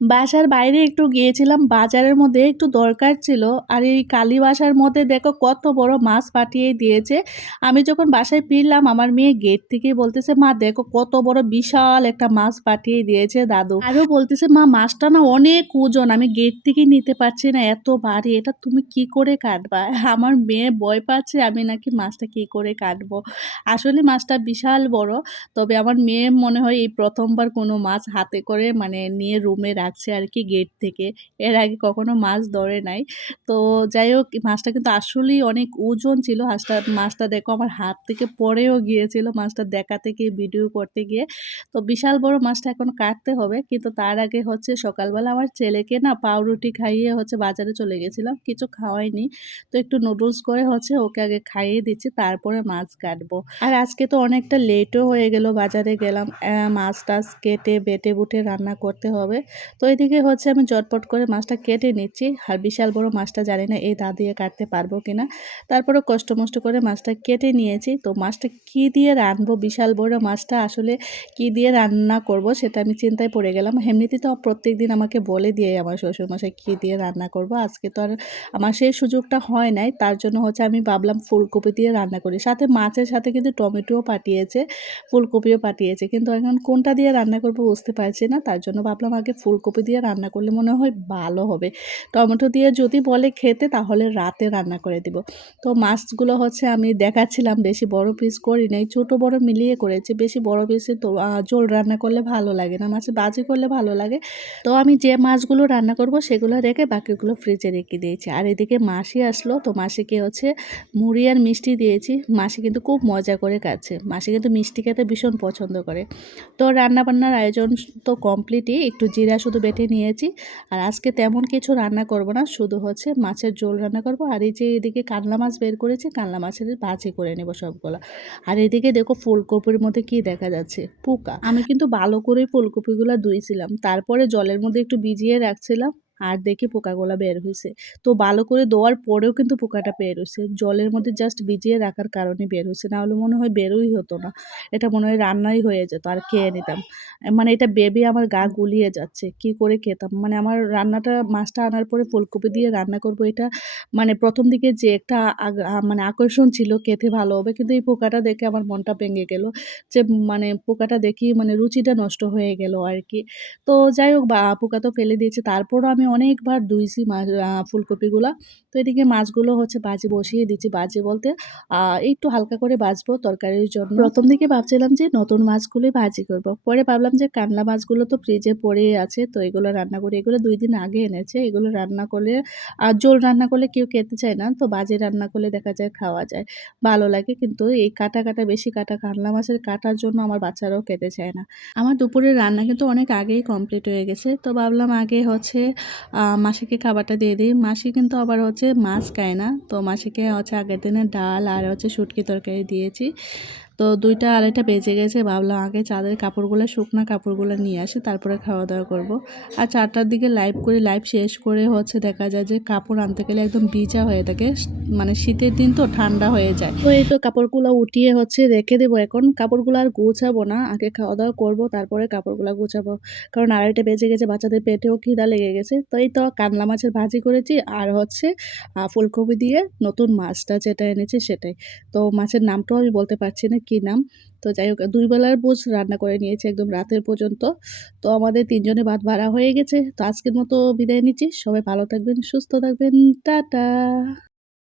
বাসার বাইরে একটু গিয়েছিলাম, বাজারের মধ্যে একটু দরকার ছিল। আর এই কালী বাসার মধ্যে দেখো কত বড় মাছ পাঠিয়ে দিয়েছে। আমি যখন বাসায় ফিরলাম, আমার মেয়ে গেট থেকেই বলতেছে, মা, দেখো কত বড় বিশাল একটা মাছ পাঠিয়ে দিয়েছে দাদু। আরও বলতেছে, মা, মাছটা না অনেক ওজন, আমি গেট থেকে নিতে পারছি না, এত ভারী, এটা তুমি কি করে কাটবা? আমার মেয়ে ভয় পাচ্ছে, আমি নাকি মাছটা কি করে কাটবো? আসলে মাছটা বিশাল বড়, তবে আমার মেয়ে মনে হয় এই প্রথমবার কোনো মাছ হাতে করে মানে নিয়ে রুমে রাখছে আর কি গেট থেকে। এর আগে কখনো মাছ ধরে নাই। তো যাই হোক, মাছটা কিন্তু আসলেই অনেক ওজন ছিল। হাঁসটা, মাছটা দেখো আমার হাত থেকে পরেও গিয়েছিল মাছটা দেখাতে গিয়ে ভিডিও করতে গিয়ে। তো বিশাল বড় মাছটা এখন কাটতে হবে। কিন্তু তার আগে হচ্ছে সকালবেলা আমার ছেলেকে না পাউরুটি খাইয়ে হচ্ছে বাজারে চলে গেছিলাম। কিছু খাওয়াইনি। তো একটু নুডলস করে হচ্ছে ওকে আগে খাইয়ে দিচ্ছি, তারপরে মাছ কাটবো। আর আজকে তো অনেকটা লেটও হয়ে গেল। বাজারে গেলাম। মাছ টাছ কেটে বেটে বুটে রান্না করতে হবে। তো এদিকে হচ্ছে আমি জটপট করে মাছটা কেটে নিচ্ছি। আর বিশাল বড় মাছটা জানি না এই দা দিয়ে কাটতে পারব কিনা। তারপরে কষ্ট মষ্ট করে মাছটা কেটে নিয়েছি। তো মাছটা কি দিয়ে রানবো বিশাল বড় মাছটা আসলে কি দিয়ে রান্না করব সেটা আমি চিন্তায় পড়ে গেলাম। এমনিতে তো প্রত্যেক দিন আমাকে বলে দিয়ে আমার শ্বশুরমশাই কী দিয়ে রান্না করব। আজকে তো আর আমার সেই সুযোগটা হয় নাই। তার জন্য হচ্ছে আমি ভাবলাম ফুলকপি দিয়ে রান্না করি। সাথে মাছের সাথে কিন্তু টমেটোও পাঠিয়েছে, ফুলকপিও পাঠিয়েছে। কিন্তু এখন কোনটা দিয়ে রান্না করব বুঝতে পারছি না। তার জন্য ভাবলাম আগে ফুলকপি দিয়ে রান্না করলে মনে হয় ভালো হবে। টমেটো দিয়ে যদি বলে খেতে, তাহলে রাতে রান্না করে দিব। তো মাছগুলো হচ্ছে আমি দেখাচ্ছিলাম, বেশি বড় পিস করি নাই, ছোটো বড় মিলিয়ে করেছি। বেশি বড় পিসে তো ঝোল রান্না করলে ভালো লাগে না, মাছ বাজি করলে ভালো লাগে। তো আমি যে মাছগুলো রান্না করব, সেগুলো রেখে বাকিগুলো ফ্রিজে রেখে দিয়েছি। আর এদিকে মাসি আসলো, তো মাসিকে হচ্ছে মুড়ি আর মিষ্টি দিয়েছি। মাসি কিন্তু খুব মজা করে খাচ্ছে। মাসি কিন্তু মিষ্টি খেতে ভীষণ পছন্দ করে। তো রান্নাবান্নার আয়োজন তো কমপ্লিটই একটু জিরা শুধু বেটে নিয়েছি। আর আজকে তেমন কিছু রান্না করব না, শুধু হচ্ছে মাছের ঝোল রান্না করব। আর এই যে এদিকে কাতলা মাছ বের করেছি কাতলা মাছের ভাজি করে নেব সবগুলো। আর এদিকে দেখো ফুলকপির মধ্যে কি দেখা যাচ্ছে? পোকা। আমি কিন্তু ভালো করে ফুলকপিগুলো ধুয়েছিলাম তারপরে জলের মধ্যে একটু ভিজিয়ে রাখছিলাম। আর দেখি পোকাগুলো বের হয়েছে তো ভালো করে দেওয়ার পরেও কিন্তু পোকাটা বের হয়েছে জলের মধ্যে জাস্ট ভিজিয়ে রাখার কারণে বের হয়েছে না হলে মনে হয় বেরোই হতো না। এটা মনে হয় রান্নাই হয়ে যেত, আর খেয়ে নিতাম। মানে এটা বেবি আমার গা গুলিয়ে যাচ্ছে। কি করে খেতাম? মানে আমার রান্নাটা মাছটা আনার পরে ফুলকপি দিয়ে রান্না করব এটা মানে প্রথম দিকে যে একটা মানে আকর্ষণ ছিল খেতে ভালো হবে, কিন্তু এই পোকাটা দেখে আমার মনটা ভেঙে গেল। যে মানে পোকাটা দেখি মানে রুচিটা নষ্ট হয়ে গেল আর কি। তো যাই হোক, বা, পোকা তো ফেলে দিয়েছে। তারপরও আমি অনেকবার ধুইছি মাছ ফুলকপিগুলা। তো এদিকে মাছগুলো হচ্ছে বাজি বসিয়ে দিচ্ছি, বাজি বলতে একটু হালকা করে বাজবো তরকারির জন্য। প্রথম দিকে ভাবছিলাম যে নতুন মাছগুলোই ভাজি করব। পরে ভাবলাম যে কান্না মাছগুলো তো ফ্রিজে পড়েই আছে, তো এগুলো রান্না করি, এগুলো দুই দিন আগে এনেছে। এগুলো রান্না করলে আর জোল রান্না করলে কেউ খেতে চায় না, তো বাজে রান্না করলে দেখা যায় খাওয়া যায়। ভালো লাগে কিন্তু এই কাটা কাটা, বেশি কাটা কাতলা মাছের কাটার জন্য আমার বাচ্চারাও খেতে চায় না। আমার দুপুরের রান্না কিন্তু অনেক আগেই কমপ্লিট হয়ে গেছে, তো ভাবলাম আগে হচ্ছে মাসিকে খাবারটা দিয়ে দিই। মাসি কিন্তু আবার হচ্ছে মাছ খায় না। তো মাসিকে হচ্ছে আগের দিনে ডাল আর হচ্ছে শুটকি তরকারি দিয়েছি। তো দুইটা আড়াইটা বেজে গেছে, ভাবলাম আগে চাঁদের কাপড়গুলো, শুকনা কাপড়গুলো নিয়ে আসি, তারপরে খাওয়া দাওয়া করব। আর চারটার দিকে লাইভ করে লাইভ শেষ করে হচ্ছে দেখা যায় যে কাপড় আনতে গেলে একদম ভিজা হয়ে থাকে মানে শীতের দিন তো ঠান্ডা হয়ে যায়। তো এই তো কাপড়গুলো উঠিয়ে হচ্ছে রেখে দেবো এখন, কাপড়গুলো আর গোছাবো না, আগে খাওয়া দাওয়া করব, তারপরে কাপড়গুলো গোছাবো, কারণ আড়াইটা বেজে গেছে, বাচ্চাদের পেটেও খিদা লেগে গেছে, তো এই তো কানলা মাছের ভাজি করেছি, আর হচ্ছে ফুলকপি দিয়ে নতুন মাছটা যেটা এনেছে সেটাই। তো মাছের নামটাও আমি বলতে পারছি না কী নাম? তো যাই হোক, দুইবেলার বোঝ রান্না করে নিয়েছে একদম রাতের পর্যন্ত। তো আমাদের তিনজনে ভাত ভাড়া হয়ে গেছে। তো আজকের মতো বিদায় নিচ্ছি। সবাই ভালো থাকবেন, সুস্থ থাকবেন। টাটা!